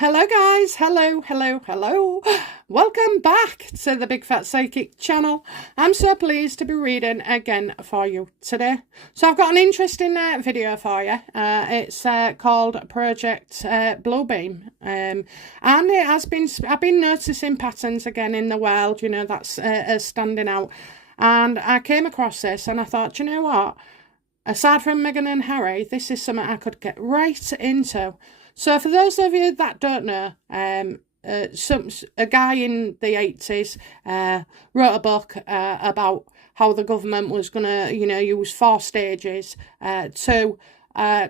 hello guys, hello. Welcome back to the Big Fat Psychic channel. I'm so pleased to be reading again for you today. So I've got an interesting video for you. It's called Project Bluebeam. And it has been, I've been noticing patterns again in the world, you know, that's standing out. And I came across this and I thought, you know what? Aside from Meghan and Harry, this is something I could get right into. So for those of you that don't know, a guy in the 80s wrote a book about how the government was going to, you know, use 4 stages to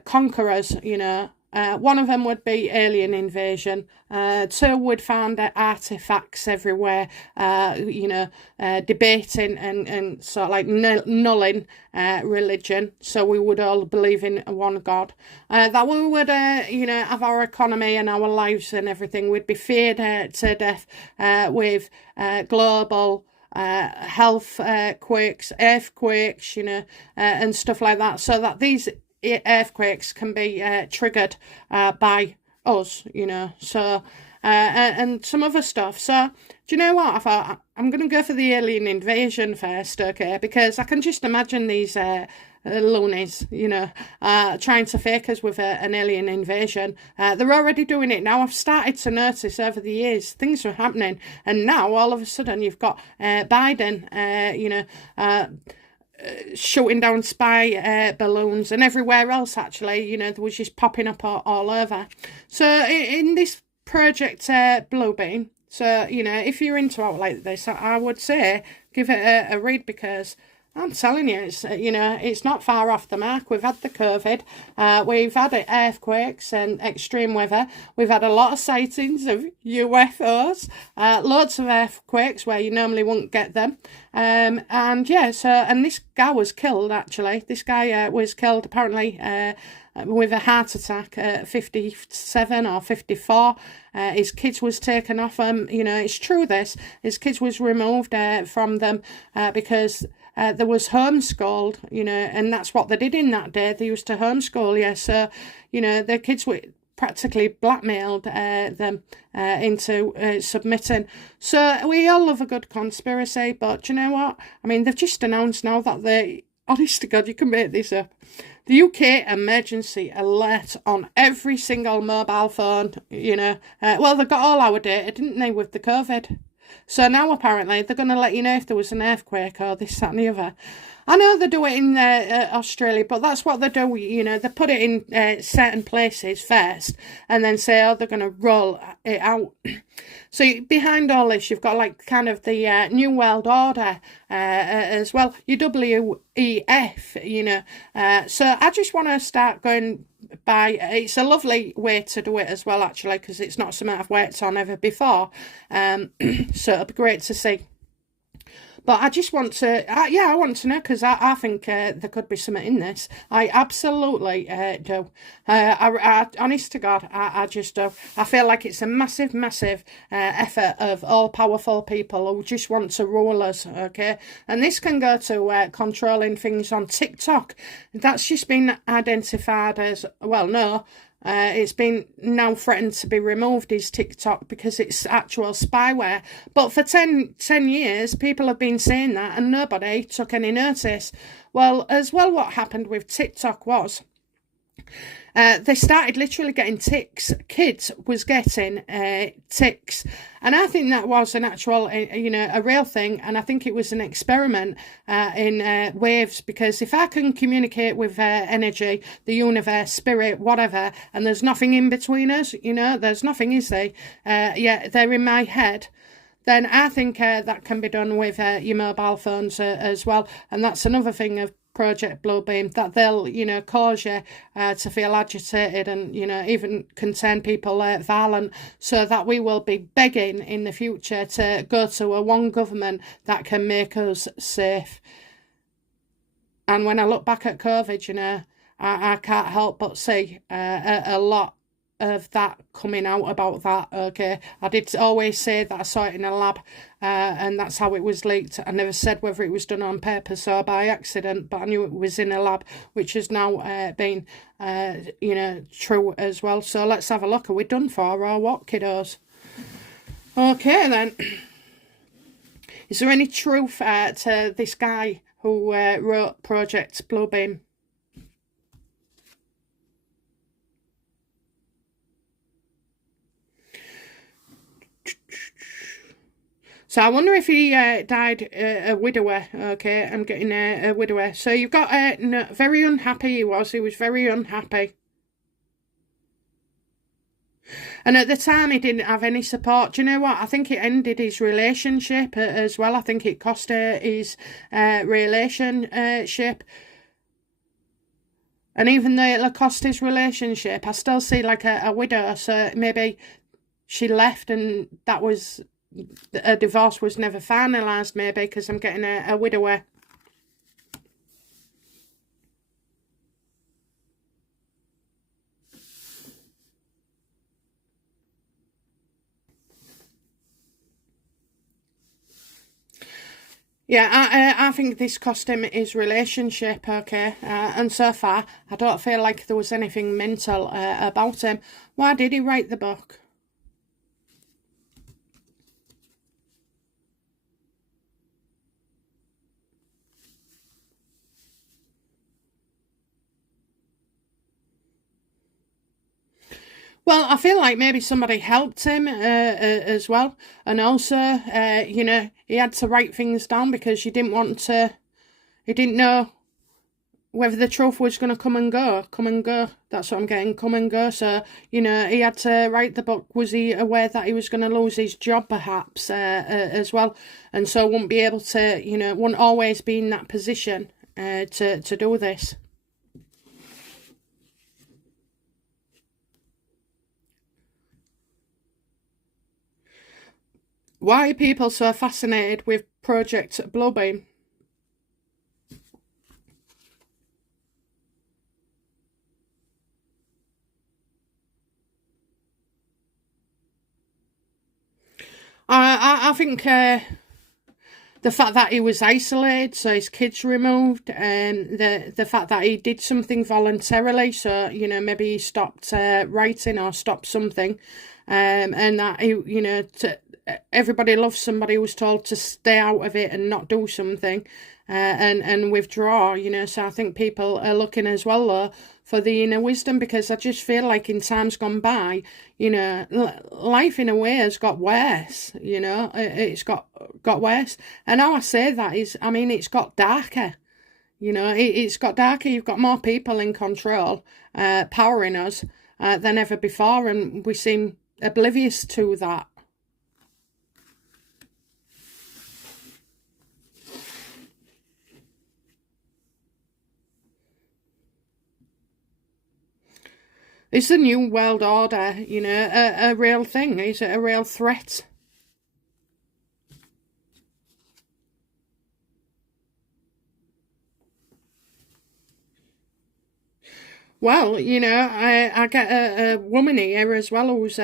conquer us, you know. One of them would be alien invasion. 2 would find artifacts everywhere, you know, debating and sort of like nulling religion. So we would all believe in one God. That we would, you know, have our economy and our lives and everything. We'd be feared to death with global health quakes, earthquakes, you know, and stuff like that. So that these earthquakes can be triggered by us, you know, so and some other stuff. So do you know what, I thought I'm going to go for the alien invasion first, okay, because I can just imagine these loonies, you know, trying to fake us with an alien invasion. They're already doing it now. I've started to notice over the years things are happening, and now all of a sudden you've got Biden, you know, shooting down spy balloons, and everywhere else actually, you know, there was just popping up all over. So in this Project Bluebeam, so, you know, if you're into out like this, I would say give it a read, because I'm telling you, it's, you know, it's not far off the mark. We've had the COVID, we've had earthquakes and extreme weather. We've had a lot of sightings of UFOs, loads of earthquakes where you normally wouldn't get them. And yeah, so, and this guy was killed actually. This guy was killed apparently with a heart attack at 57 or 54. His kids was taken off him. You know, it's true this. His kids was removed from them because there was homeschooled, you know, and that's what they did in that day. They used to homeschool, yeah. So, you know, the kids were practically blackmailed them into submitting. So we all love a good conspiracy, but you know what? I mean, they've just announced now that they, honest to God, you can make this up, the UK emergency alert on every single mobile phone, you know. Well, they got all our data, didn't they, with the COVID? So now apparently they're going to let you know if there was an earthquake or this, that and the other. I know they do it in Australia, but that's what they do, you know. They put it in certain places first and then say, oh, they're going to roll it out. So behind all this, you've got like kind of the New World Order as well, your WEF, you know. So I just want to start going by, it's a lovely way to do it as well, actually, because it's not something I've worked on ever before. So it'll be great to see. But I just want to, yeah, I want to know, because I think there could be something in this. I absolutely do. Honest to God, I just do. I feel like it's a massive effort of all-powerful people who just want to rule us, okay? And this can go to controlling things on TikTok. That's just been identified as, well, no, it's been now threatened to be removed, is TikTok, because it's actual spyware. But for 10 years, people have been saying that and nobody took any notice. Well, as well, what happened with TikTok was they started literally getting ticks. Kids was getting ticks. And I think that was an actual, you know, a real thing. And I think it was an experiment in waves, because if I can communicate with energy, the universe, spirit, whatever, and there's nothing in between us, you know, there's nothing, is there? Yeah, they're in my head. Then I think that can be done with your mobile phones as well. And that's another thing of Project Bluebeam, that they'll, you know, cause you to feel agitated and, you know, even can turn people violent, so that we will be begging in the future to go to a one government that can make us safe. And when I look back at COVID, you know, I can't help but see a lot of that coming out about that, okay? I did always say that I saw it in a lab, and that's how it was leaked. I never said whether it was done on purpose or by accident, but I knew it was in a lab, which has now been, you know, true as well. So let's have a look. Are we done for or what, kiddos? Okay, then. Is there any truth to this guy who wrote Project Bluebeam? So I wonder if he died a widower. Okay, I'm getting a widower. So you've got no, very unhappy he was. He was very unhappy. And at the time, he didn't have any support. Do you know what? I think it ended his relationship as well. I think it cost his relationship. And even though it cost his relationship, I still see like a widow. So maybe she left and that was... a divorce was never finalised, maybe, because I'm getting a widower. Yeah, I think this cost him his relationship, okay? And so far, I don't feel like there was anything mental about him. Why did he write the book? Well, I feel like maybe somebody helped him as well. And also, you know, he had to write things down because he didn't want to... He didn't know whether the truth was going to come and go. Come and go. That's what I'm getting. Come and go. So, you know, he had to write the book. Was he aware that he was going to lose his job, perhaps, as well? And so wouldn't be able to, you know, wouldn't always be in that position to do this. Why are people so fascinated with Project Bluebeam? I think the fact that he was isolated, so his kids removed, and the fact that he did something voluntarily, so, you know, maybe he stopped writing or stopped something, and that, he, you know, everybody loves somebody who's told to stay out of it and not do something, and withdraw, you know. So I think people are looking as well, though, for the inner wisdom, because I just feel like in times gone by, you know, life in a way has got worse, you know. It's got worse. And how I say that is, I mean, it's got darker. You know, it's got darker. You've got more people in control, powering us than ever before, and we seem oblivious to that. Is the New World Order, you know, a real thing? Is it a real threat? Well, you know, I get a woman here as well who's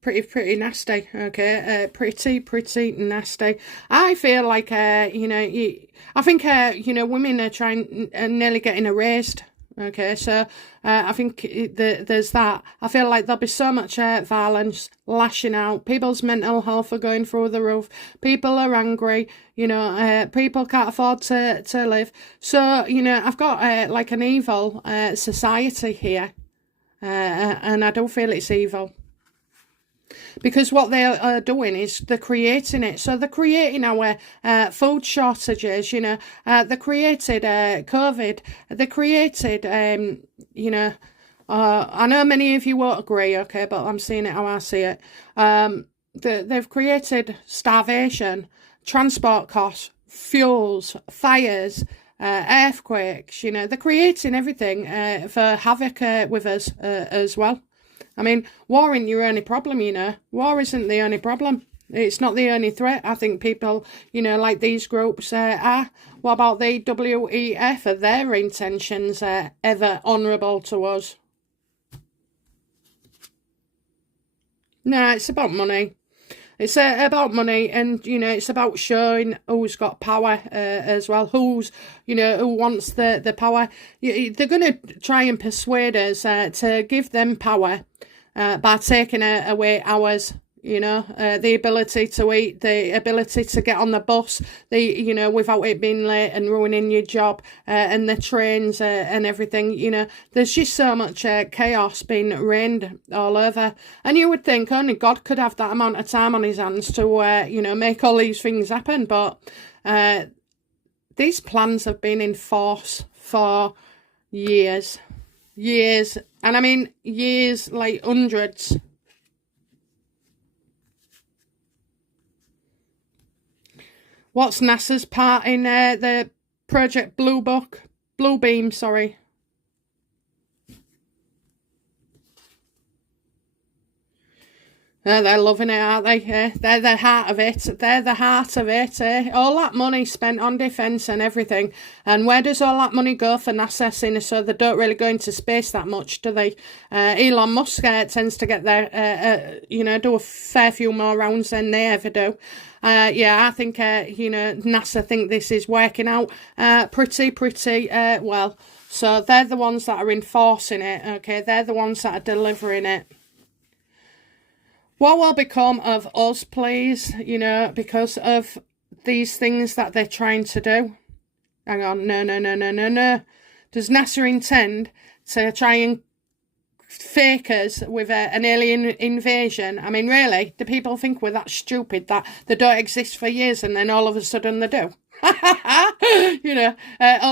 pretty nasty, okay? Pretty nasty. I feel like, you know, I think, you know, women are trying, nearly getting erased. Okay, so I think there's that. I feel like there'll be so much violence lashing out. People's mental health are going through the roof. People are angry. You know, people can't afford to live. So, you know, I've got like an evil society here, and I don't feel it's evil. Because what they are doing is they're creating it. So they're creating our food shortages, you know. They created COVID. They created, you know, I know many of you won't agree, okay, but I'm seeing it how I see it. They've created starvation, transport costs, fuels, fires, earthquakes, you know. They're creating everything for havoc with us as well. I mean, war isn't your only problem, you know. War isn't the only problem. It's not the only threat. I think people, you know, like these groups are. What about the WEF? Are their intentions ever honourable to us? No, it's about money. It's about money, and it's about showing who's got power as well. Who wants the power. They're going to try and persuade us to give them power by taking away ours. The ability to eat, the ability to get on the bus, without it being late and ruining your job, and the trains and everything. There's just so much chaos being rained all over, and you would think only God could have that amount of time on his hands to make all these things happen. But these plans have been in force for years, and I mean years, like hundreds. What's NASA's part in the Project Bluebeam, sorry. They're loving it, aren't they? They're the heart of it. They're the heart of it. All that money spent on defence and everything. And where does all that money go for NASA? So they don't really go into space that much, do they? Elon Musk tends to get there, do a fair few more rounds than they ever do. I think, NASA think this is working out pretty well. So they're the ones that are enforcing it, okay? They're the ones that are delivering it. What will become of us, please, because of these things that they're trying to do? Hang on, no. Does NASA intend to try and fake us with an alien invasion? I mean, really, do people think we're that stupid that they don't exist for years and then all of a sudden they do? All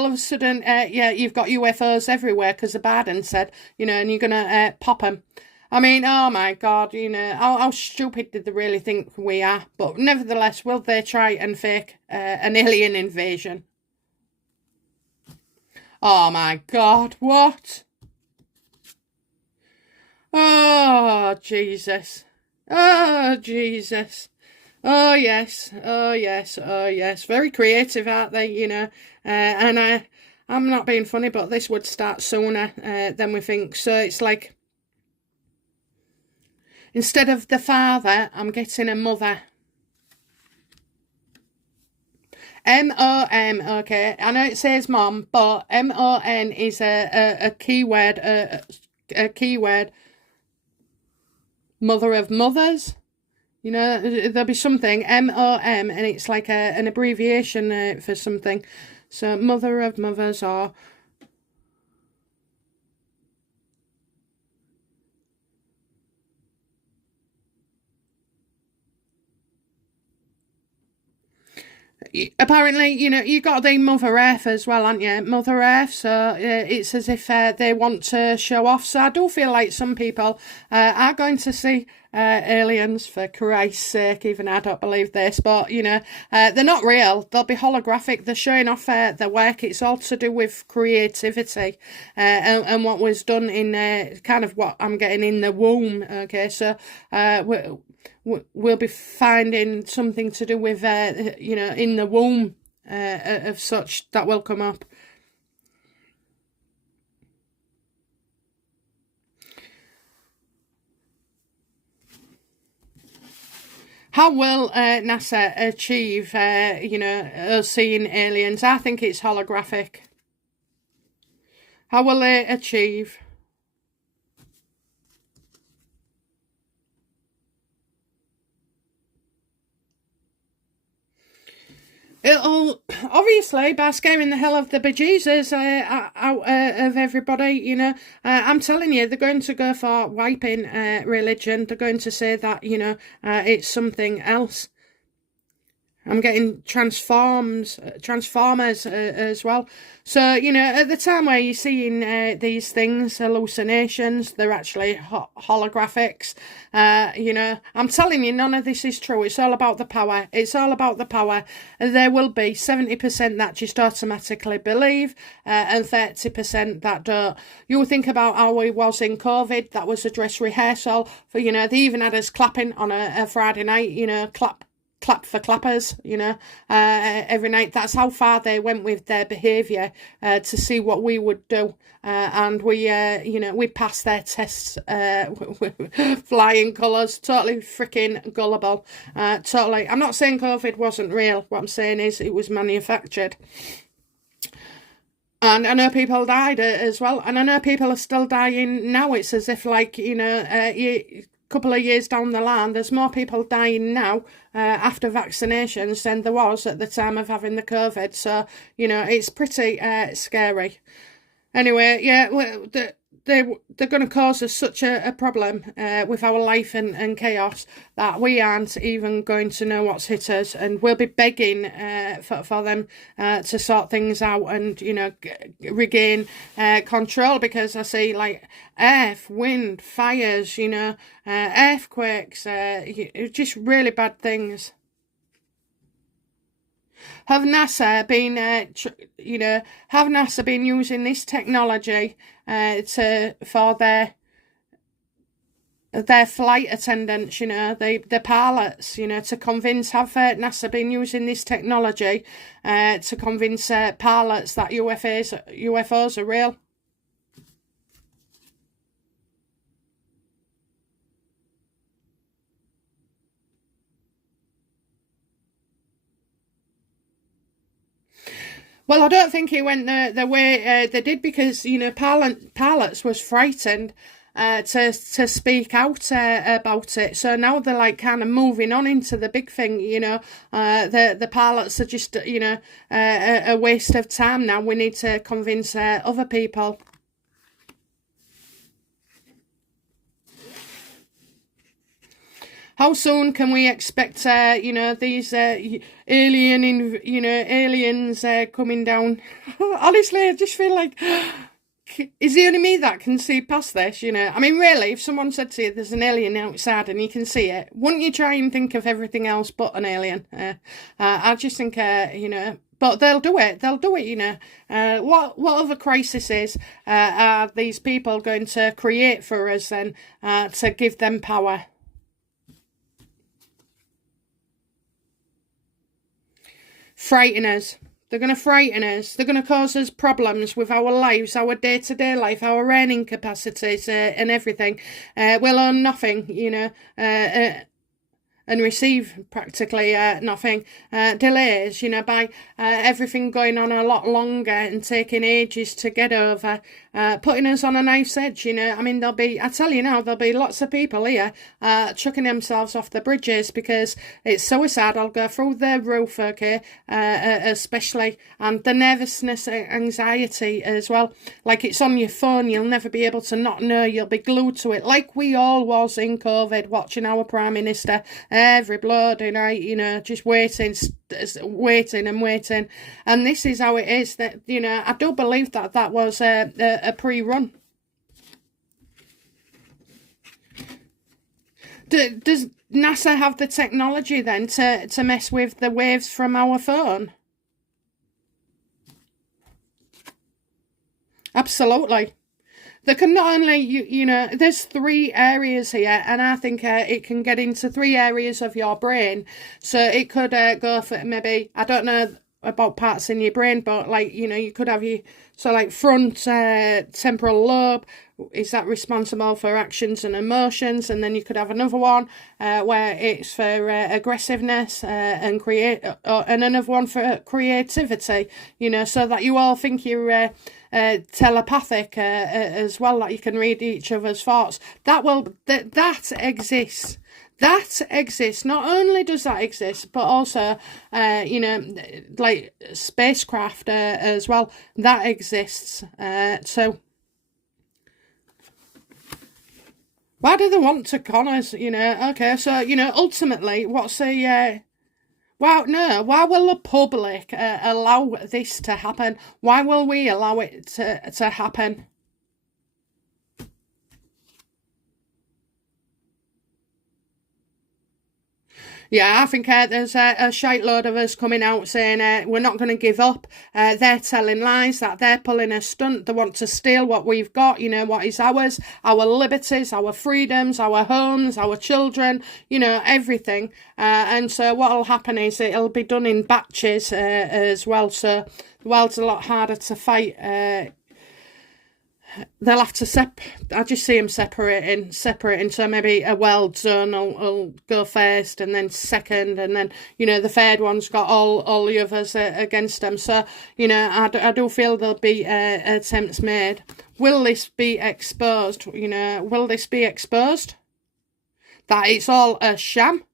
of a sudden, you've got UFOs everywhere because the Biden said, and you're going to pop them. I mean, oh my God, how stupid did they really think we are? But nevertheless, will they try and fake an alien invasion? Oh my God, what? Oh, Jesus. Oh, Jesus. Oh, yes. Oh, yes. Oh, yes. Very creative, aren't they, and I'm not being funny, but this would start sooner than we think. So it's like, instead of the father, I'm getting a mother. M-O-M, okay. I know it says mom, but M-O-N is a keyword, a keyword. Mother of mothers. There'll be something, M-O-M, and it's like an abbreviation for something. So mother of mothers, or apparently, you got the Mother Earth as well, haven't you? Mother Earth, so it's as if they want to show off. So I do feel like some people are going to see aliens, for Christ's sake. Even I don't believe this, but they're not real. They'll be holographic. They're showing off their work. It's all to do with creativity and what was done in kind of what I'm getting in the womb. Okay, so we'll be finding something to do with in the womb of such that will come up. How will NASA achieve, us seeing aliens? I think it's holographic. How will they achieve? It'll obviously by scaring the hell of the bejesus out of everybody. I'm telling you, they're going to go for wiping religion. They're going to say that it's something else. I'm getting Transformers as well. So, at the time where you're seeing these things, hallucinations, they're actually holographics. I'm telling you, none of this is true. It's all about the power. It's all about the power. There will be 70% that just automatically believe and 30% that don't. You think about how it was in COVID. That was a dress rehearsal. For they even had us clapping on a Friday night, clap clap for clappers, you know, every night. That's how far they went with their behaviour to see what we would do. And we, you know, we passed their tests flying colours, totally freaking gullible. Totally. I'm not saying COVID wasn't real. What I'm saying is it was manufactured. And I know people died as well. And I know people are still dying now. It's as if, like, you know, couple of years down the line, there's more people dying now after vaccinations than there was at the time of having the COVID. So, you know, it's pretty scary. Anyway, yeah, well, they're going to cause us such a problem with our life and chaos that we aren't even going to know what's hit us, and we'll be begging for them to sort things out and, you know, regain control, because I see, like, earth, wind, fires, you know, earthquakes, just really bad things. Have NASA been, you know, have NASA been using this technology for their flight attendants, you know, the pilots, you know, to convince, have NASA been using this technology to convince pilots that UFOs are real? Well, I don't think it went the way they did, because, you know, pilots was frightened to speak out about it. So now they're, like, kind of moving on into the big thing, you know. The pilots are just, you know, a waste of time now. We need to convince other people. How soon can we expect, you know, these aliens coming down? Honestly, I just feel like, is it only me that can see past this, you know? I mean, really, if someone said to you there's an alien outside and you can see it, wouldn't you try and think of everything else but an alien? I just think, you know, but they'll do it, you know. What other crises are these people going to create for us then to give them power? Frighten us. They're going to frighten us. They're going to cause us problems with our lives, our day-to-day life, our earning capacities and everything. We'll earn nothing, you know, and receive practically nothing. Delays, you know, by everything going on a lot longer and taking ages to get over, putting us on a knife's edge, you know. I mean, I tell you now, there'll be lots of people here chucking themselves off the bridges because it's suicide. I'll go through the roof, okay, especially, and the nervousness, anxiety as well. Like, it's on your phone, you'll never be able to not know, you'll be glued to it, like we all was in COVID, watching our Prime Minister every bloody night, you know, just waiting and waiting. And this is how it is, that, you know, I do believe that was a pre-run. Does NASA have the technology then to mess with the waves from our phone? Absolutely. They can not only, you know, there's 3 areas here, and I think it can get into 3 areas of your brain. So it could go for, maybe, I don't know about parts in your brain, but, like, you know, you could have like front temporal lobe, is that responsible for actions and emotions, and then you could have another one where it's for aggressiveness and another one for creativity, you know, so that you all think you're telepathic as well, that you can read each other's thoughts. That exists. That exists. Not only does that exist, but also, you know, like spacecraft as well. That exists. So why do they want to con us? You know, okay, so, you know, ultimately, what's the well, no, why will the public allow this to happen? Why will we allow it to happen? Yeah, I think there's a shite load of us coming out saying we're not going to give up. They're telling lies, that they're pulling a stunt. They want to steal what we've got, you know, what is ours, our liberties, our freedoms, our homes, our children, you know, everything. And so what will happen is it'll be done in batches as well. So the world's a lot harder to fight. They'll have to I just see them separating. So maybe a world zone will go first, and then second, and then, you know, the third one's got all the others against them. So, you know, I do feel there'll be attempts made. Will this be exposed? You know, will this be exposed? That it's all a sham?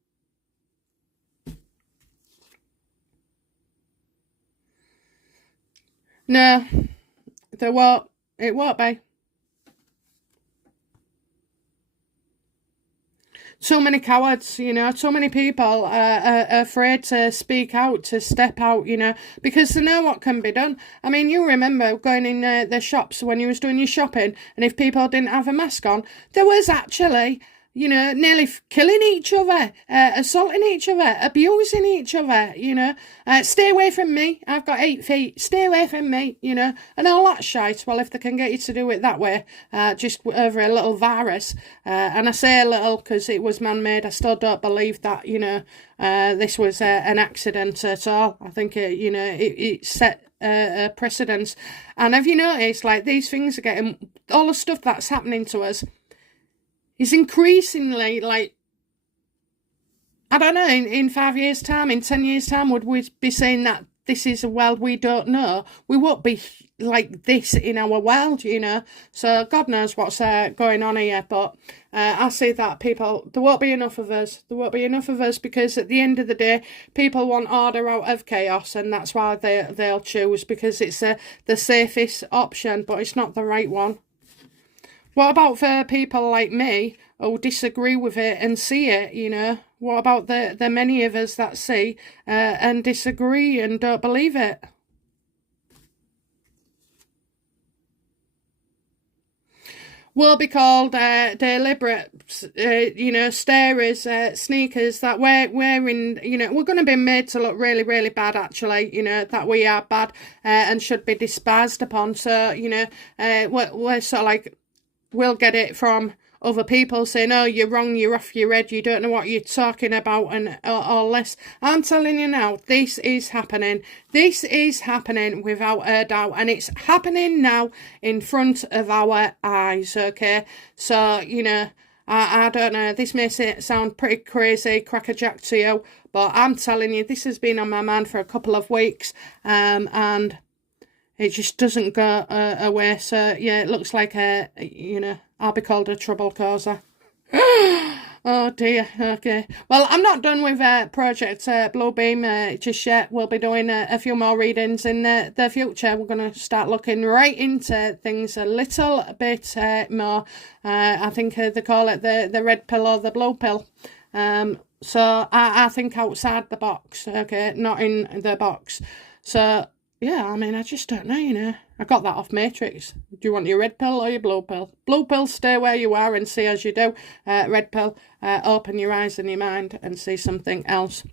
No, there won't. It won't be. So many cowards, you know, so many people are afraid to speak out, to step out, you know, because they know what can be done. I mean, you remember going in the shops when you was doing your shopping, and if people didn't have a mask on, there was actually, you know, nearly killing each other, assaulting each other, abusing each other, you know. Stay away from me, I've got 8 feet, stay away from me, you know, and all that shite. Well, if they can get you to do it that way, just over a little virus, and I say a little because it was man-made, I still don't believe that, you know, this was an accident at all. I think, you know, it set a precedence. And have you noticed, like, these things are getting, all the stuff that's happening to us, is increasingly, like, I don't know, in 5 years' time, in 10 years' time, would we be saying that this is a world we don't know? We won't be like this in our world, you know. So God knows what's going on here. But I see that people, there won't be enough of us. There won't be enough of us, because at the end of the day, people want order out of chaos, and that's why they'll choose, because it's the safest option, but it's not the right one. What about for people like me who disagree with it and see it, you know? What about the many of us that see and disagree and don't believe it? Will be called deliberate, you know, starers, sneakers that we're wearing, you know, we're going to be made to look really, really bad, actually, you know, that we are bad and should be despised upon. So, you know, we're sort of like, we'll get it from other people saying, oh, you're wrong, you're off your head, you don't know what you're talking about, and all this. I'm telling you now, this is happening. This is happening without a doubt, and it's happening now in front of our eyes, okay? So, you know, I don't know, this may sound pretty crazy, crackerjack to you, but I'm telling you, this has been on my mind for a couple of weeks, and it just doesn't go away. So, yeah, it looks like, you know, I'll be called a trouble causer. Oh, dear. Okay. Well, I'm not done with Project Bluebeam just yet. We'll be doing a few more readings in the future. We're going to start looking right into things a little bit more. I think they call it the red pill or the blue pill. So I think outside the box, okay, not in the box. So, yeah, I mean, I just don't know, you know. I got that off Matrix. Do you want your red pill or your blue pill? Blue pill, stay where you are and see as you do. Red pill, open your eyes and your mind and see something else.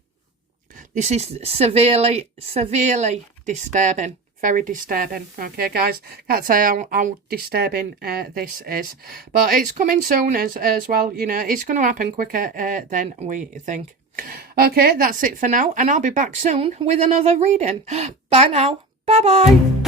This is severely, severely disturbing. Very disturbing. Okay, guys. Can't say how disturbing this is. But it's coming soon as well. You know, it's going to happen quicker than we think. Okay, that's it for now, and I'll be back soon with another reading. Bye now. Bye-bye.